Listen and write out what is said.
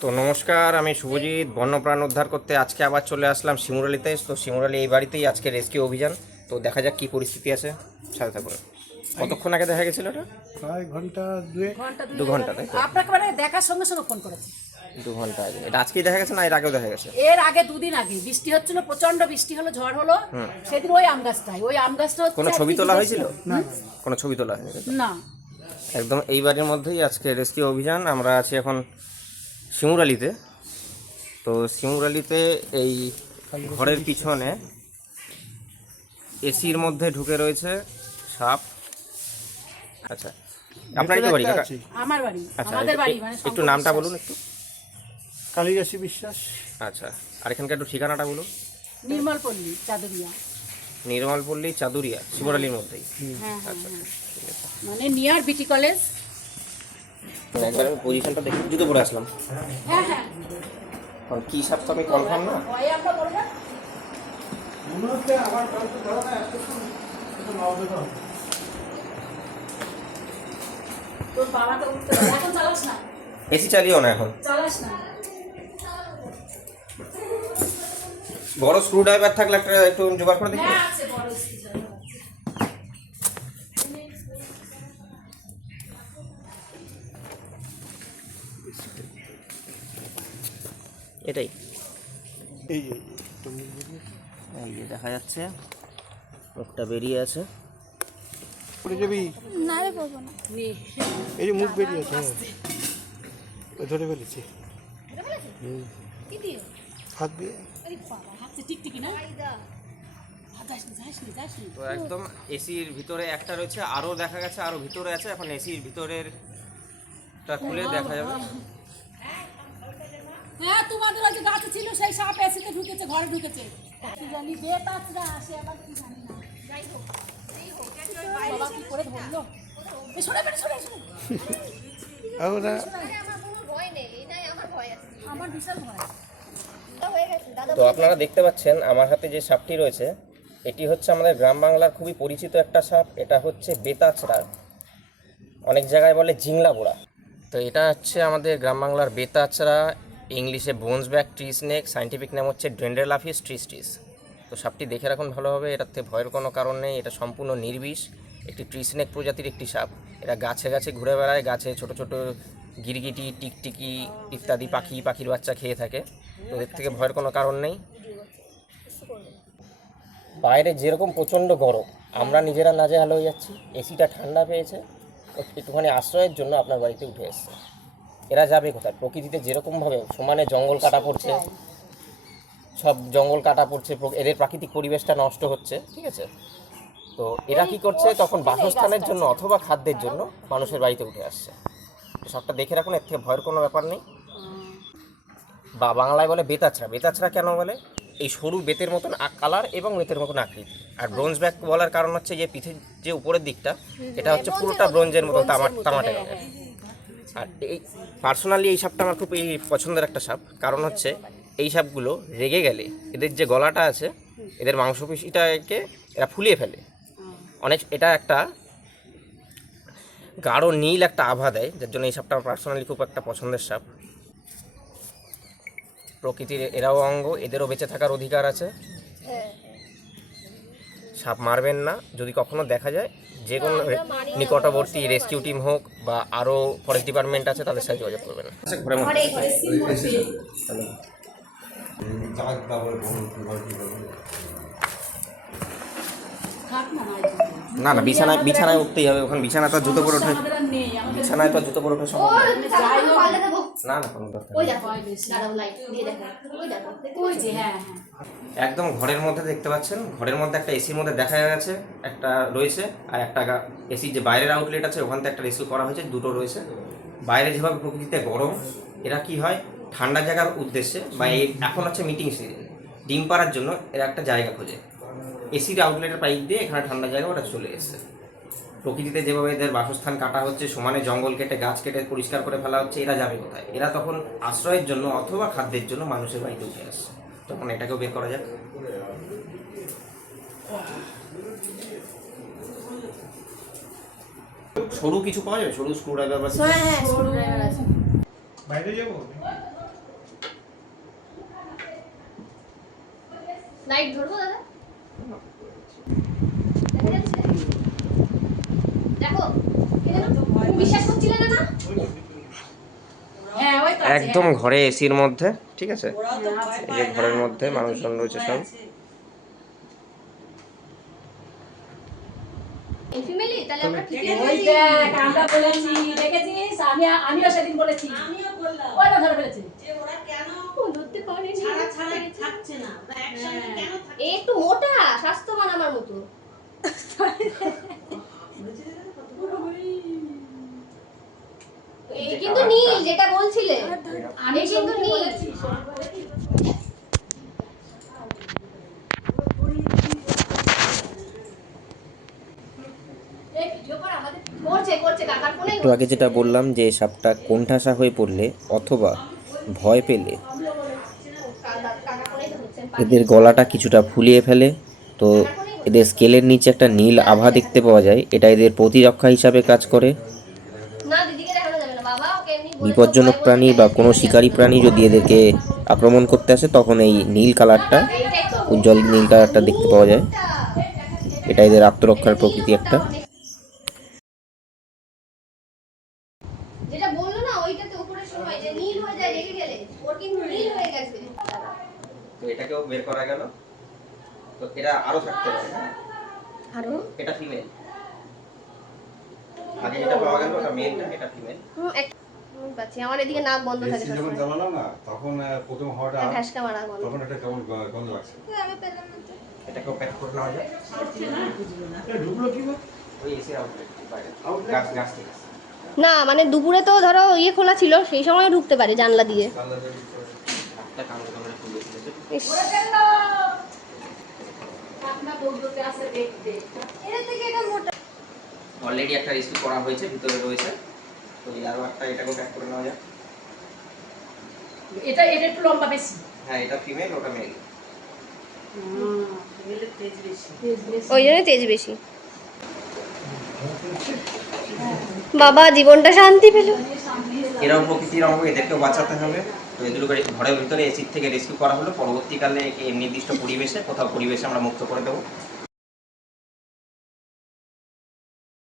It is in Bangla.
তো নমস্কার, আমি শুভজিৎ। বন্যপ্রাণ উদ্ধার করতে আজকে আবার চলে আসলাম শিমুরালিতে। তো শিমুরালি এই বাড়িতেই আজকে রেস্কিউ অভিযান। তো দেখা যাক কী পরিস্থিতি আছে, সাথে থাকুন। কতক্ষণ আগে দেখা গেছিল এটা? প্রায় ঘন্টা দুয়েক। 2 ঘন্টা, তাই তো? আপনাকে মানে দেখার সঙ্গে সঙ্গে ফোন করেছে। 2 ঘন্টা আগে এটা আজকেই দেখা গেছে না এর আগেও দেখা গেছে? এর আগে 2 দিন আগে বৃষ্টি হচ্ছিল, প্রচন্ড বৃষ্টি হলো, ঝড় হলো। সেদিন ওই আম গাছটা হচ্ছে। কোনো ছবি তোলা হয়েছিল? না, কোনো ছবি তোলা হয়নি না। একদম এই বাড়ির মধ্যেই আজকে রেস্কিউ অভিযান। আমরা আছি এখন শিমুরালিতে। তো শিমুরালিতে এই ঘরের পিছনে এসির মধ্যে ঢুকে রয়েছে সাপ। আচ্ছা, আপনার কি বাড়ি কাকা? আমার বাড়ি, আচ্ছা, আমাদের বাড়ি মানে একটু নামটা বলুন একটু। কালিদাসী বিশ্বাস। আচ্ছা, আর এখানকার একটু ঠিকানাটা বলুন। নির্মলপল্লী, চাদুরিয়া। নির্মলপল্লী, চাদুরিয়া, শিমুরালির মধ্যেই। হ্যাঁ, আচ্ছা, ঠিক আছে। মানে নিয়ার বিটি কলেজ। একবার আমি পজিশনটা দেখি, জুতো পরে আসলাম। হ্যাঁ হ্যাঁ, কারণ কী সাপ তো আমি কনফার্ম না। ভয়ে আমরা বলি না। মনে হচ্ছে আমার কাছে ধরো না, একটু নাও দেখো। তোর বাবা তো উঠতে পারে, এখন চালাস না, এসি চালিও না এখন। চালাস না। বড় স্ক্রু ড্রাইভার থাকলে একটা একটু জোগাড় করে দেখি। হ্যাঁ আছে, বড় স্পিকার। এটাই এই যে এই যে দেখা যাচ্ছে মুখটা বেরিয়ে আছে। পড়ে যাবি। না রে পড়বো না। এই যে মুখ বেরিয়ে আছে, ও ধরে ফেলেছে কি দিও? হাত দিয়ে। আরে বাবা, হাতে টিকটিকি না। যাসনি। তো একদম এসির ভিতরে একটা রয়েছে, আরও দেখা গেছে আরও ভিতরে আছে। এখন এসির ভিতরের টা খুলে দেখা যাবে। হ্যাঁ, তোমাদের ওই যে গাছে ছিল সেই সাপ এসিতে ঢুকেছে, ঘরে ঢুকেছে। কি জানি বেতাজরা আসে আবার, কি জানি না। যাই হোক, বাবা কি করে ধরলো? এই সরে সরে। আমরা আমার কোনো ভয় নেই, এটাই আমার ভয় আছে। আমার বিশাল ভয়। হয়ে গেছে দাদা। তো আপনারা দেখতে পাচ্ছেন আমার হাতে যে সাপটি রয়েছে, এটি হচ্ছে আমাদের গ্রাম বাংলার খুবই পরিচিত একটা সাপ। এটা হচ্ছে বেতাচড়া, অনেক জায়গায় বলে জিংলা বোড়া। তো এটা হচ্ছে আমাদের গ্রাম বাংলার বেতাচড়া, ইংলিশে বোনসব্যাক ট্রি স্নেক, সাইন্টিফিক নাম হচ্ছে ডেন্ড্রেলাফিস ট্রিস্টিস। তো সাপটি দেখে রাখুন ভালোভাবে, এটাতে ভয়ের কোনো কারণ নেই। এটা সম্পূর্ণ নির্বিষ, একটি ট্রি স্নেক প্রজাতির একটি সাপ। এরা গাছে গাছে ঘুরে বেড়ায়, গাছে ছোট ছোট গিরগিটি, টিকটিকি ইত্যাদি পাখির বাচ্চা খেয়ে থাকে। তো এর থেকে ভয়ের কোনো কারণ নেই। বাইরে যেরকম প্রচণ্ড গরম, আমরা নিজেরা নাজেহাল হয়ে যাচ্ছি। এসিটা ঠান্ডা পেয়েছে, একটুখানি আশ্রয়ের জন্য আপনার বাড়িতে উঠে এসছে। এরা যাবে কোথায়? প্রকৃতিতে যেরকমভাবে সমানে জঙ্গল কাটা পড়ছে, সব জঙ্গল কাটা পড়ছে, এদের প্রাকৃতিক পরিবেশটা নষ্ট হচ্ছে, ঠিক আছে? তো এরা কি করছে? তখন বাসস্থানের জন্য অথবা খাদ্যের জন্য মানুষের বাড়িতে উঠে আসছে। সবটা দেখে রাখুন, এর থেকে ভয়ের কোনো ব্যাপার নেই। বা বাংলায় বলে বেতাছড়া। বেতাছড়া কেন বলে? এই সরু বেতের মতন কালার এবং বেতের মতন আকৃতি। আর ব্রোঞ্জ ব্যাক বলার কারণ হচ্ছে যে পিঠের যে উপরের দিকটা, এটা হচ্ছে পুরোটা ব্রোঞ্জের মতো তামাটে রঙের। আর এই পার্সোনালি এই সাপটা আমার খুব পছন্দের একটা সাপ। কারণ হচ্ছে এই সাপগুলো রেগে গেলে এদের যে গলাটা আছে, এদের মাংসপেশিটাকে এরা ফুলিয়ে ফেলে অনেক। এটা একটা গাঢ় নীল একটা আভা দেয়, যার জন্য এই সাপটা আমার পার্সোনালি খুব একটা পছন্দের সাপ। প্রকৃতির এরাও অঙ্গ, এদেরও বেঁচে থাকার অধিকার আছে। সাপ মারবেন না। যদি কখনো দেখা যায়, যে কোনো নিকটবর্তী রেস্কিউ টিম হোক বা আরও ফরেস্ট ডিপার্টমেন্ট আছে, তাদের সাথে যোগাযোগ করবেন। না না, বিছানায় উঠতেই হবে। ওখানে বিছানায় তো জুতো পরে ওঠে, বিছানায় তো জুতো পরে ওঠে সম্ভব না। না কোনো দরকার নেই। একদম ঘরের মধ্যে দেখতে পাচ্ছেন, ঘরের মধ্যে একটা এসির মধ্যে দেখা গেছে একটা রয়েছে, আর একটা এসির যে বাইরের আউটলেট আছে ওখান থেকে একটা রেস্কিউ করা হয়েছে, দুটো রয়েছে। বাইরে যেভাবে প্রকৃতিতে গরম, এরা কি হয় ঠান্ডা জায়গার উদ্দেশ্যে বা এখন হচ্ছে মিটিং সিজন, ডিম পাড়ার জন্য এরা একটা জায়গা খোঁজে। এসির আউটলেটের পাইপ দিয়ে এখানে ঠান্ডা জায়গা ওরা চলে এসছে। প্রকৃতিতে যেভাবে এদের বাসস্থান কাটা হচ্ছে, সমানে জঙ্গল কেটে গাছ কেটে পরিষ্কার করে ফেলা হচ্ছে, এরা যাবে কোথায়? এরা তখন আশ্রয়ের জন্য অথবা খাদ্যের জন্য মানুষের বাড়িতে উঠে আসছে। তখন এটাকেও বের করা যাক। সরু কিছু পাওয়া যাবে? সরু স্ক্রু ড্রাইভার বা হ্যাঁ, স্ক্রুড্রাইভার আছে। বাইরে যাবো। লাইট ধরবো দাদা? দেখা যাচ্ছে? দেখো এই দেখো, তুমি বিশ্বাস করছিলে না না? হ্যাঁ ওই তো আছে, একদম হ্যাঁ। ঘরে এসির মধ্যে, ঠিক আছে? ওরাও তো ভয় এই যে পায় ঘরের না, মধ্যে ওরা তো মানুষজন রয়েছে ভয় সব। আছে। ফিমেলি তাহলে আমরা ঠিকই ওই বলছি। দেখ আমরা বলেছি, দেখেছিস? আমিও সেদিন বলেছি। আমিও বললাম ওই না ধরে ফেলেছে। যে ওরা কেন ও ধরতে পারেনি। ছাড়া ছাড়া থাকছে না, ওরা একসঙ্গে কেন থাকছে? এ একটু মোটা, স্বাস্থ্যবান আমার মতো। এই কিন্তু নীল যেটা বলছিলে। আমি কিন্তু নীল। বলেছি, এই ভিডিও কর আমাদের। করছে কাকার ফোনেই একটু আগে যেটা বললাম যে সাপটা কোণঠাসা হয়ে পড়লে অথবা ভয় পেলে কাকা ফোনেই তো হচ্ছে। এদের গলাটা কিছুটা ফুলিয়ে ফেলে, তো এদের স্কেলের নিচে একটা নীল আভা দেখতে পাওয়া যায়। এটা এদের প্রতিরক্ষা হিসাবে কাজ করে। না দিদিকে দেখানো যাবে না বাবা, ওকে এমনি বলে বিপজ্জনক প্রাণী বা কোনো শিকারী প্রাণী যদি এদেরকে আক্রমণ করতে আসে তখন এই নীল কালারটা, উজ্জ্বল নীল কালারটা দেখতে পাওয়া যায়। এটা এদের আত্মরক্ষার প্রকৃতি একটা। যেটা বললো না ওইটাতে উপরের সময় যে নীল হয়ে যায় রেগে গেলে, ওর কিন্তু নীল হয়ে গেছে। তো এটাকেও বের করা গেল। তো এটা আরো থাকতে পারে, হ্যাঁ? আরো এটা ফিমেল। আগে যেটা পাওয়া গেল ওটা মেলটা, এটা ফিমেল। পাচ্ছি আমার এদিকে নাক বন্ধ থাকে এসি যখন সবসময়। জ্বালালাম না তখন প্রথম হওয়াটা ঢাসকা মারা বন্ধ। তখন একটা কেমন গন্ধ লাগছে। আমি পেলাম না তো। এটাকেও প্যাক করে নেওয়া যায়। এটা ঢুকলো কি গো? ওই এসির আউটলেট বাইরে। Outlet? গাছ গাছ থেকে। না মানে দুপুরে তো ধরো ইয়ে খোলা ছিল, সেই সময় ঢুকতে পারে জানলা দিয়ে। একটা কামড়ে কামড়ে ফুল দিয়েছে। ইস, আপনার দৌড়তে আসে দেখতে। এর থেকে এটা মোটা। অলরেডি একটা রেস্কিউ করা হয়েছে, ভিতরে রয়েছে। তো এই আরো একটা এটাকেও প্যাক করে নেওয়া যায়। এটা এটা একটু লম্বা বেশি। হ্যাঁ, এটা ফিমেল, ওটা মেল। ফিমেলের তেজ বেশি। ওই জন্য তেজ বেশি। বাবা জীবনটা শান্তি পেল। এরাও প্রকৃতির অঙ্গ, এদেরকেও বাঁচাতে হবে। তো এদেরকে ঘরের ভিতরে এসির থেকে রেস্কিউ করা হলো। পরবর্তীকালে একে নির্দিষ্ট পরিবেশে, কোথাও পরিবেশে আমরা মুক্ত করে দেবো।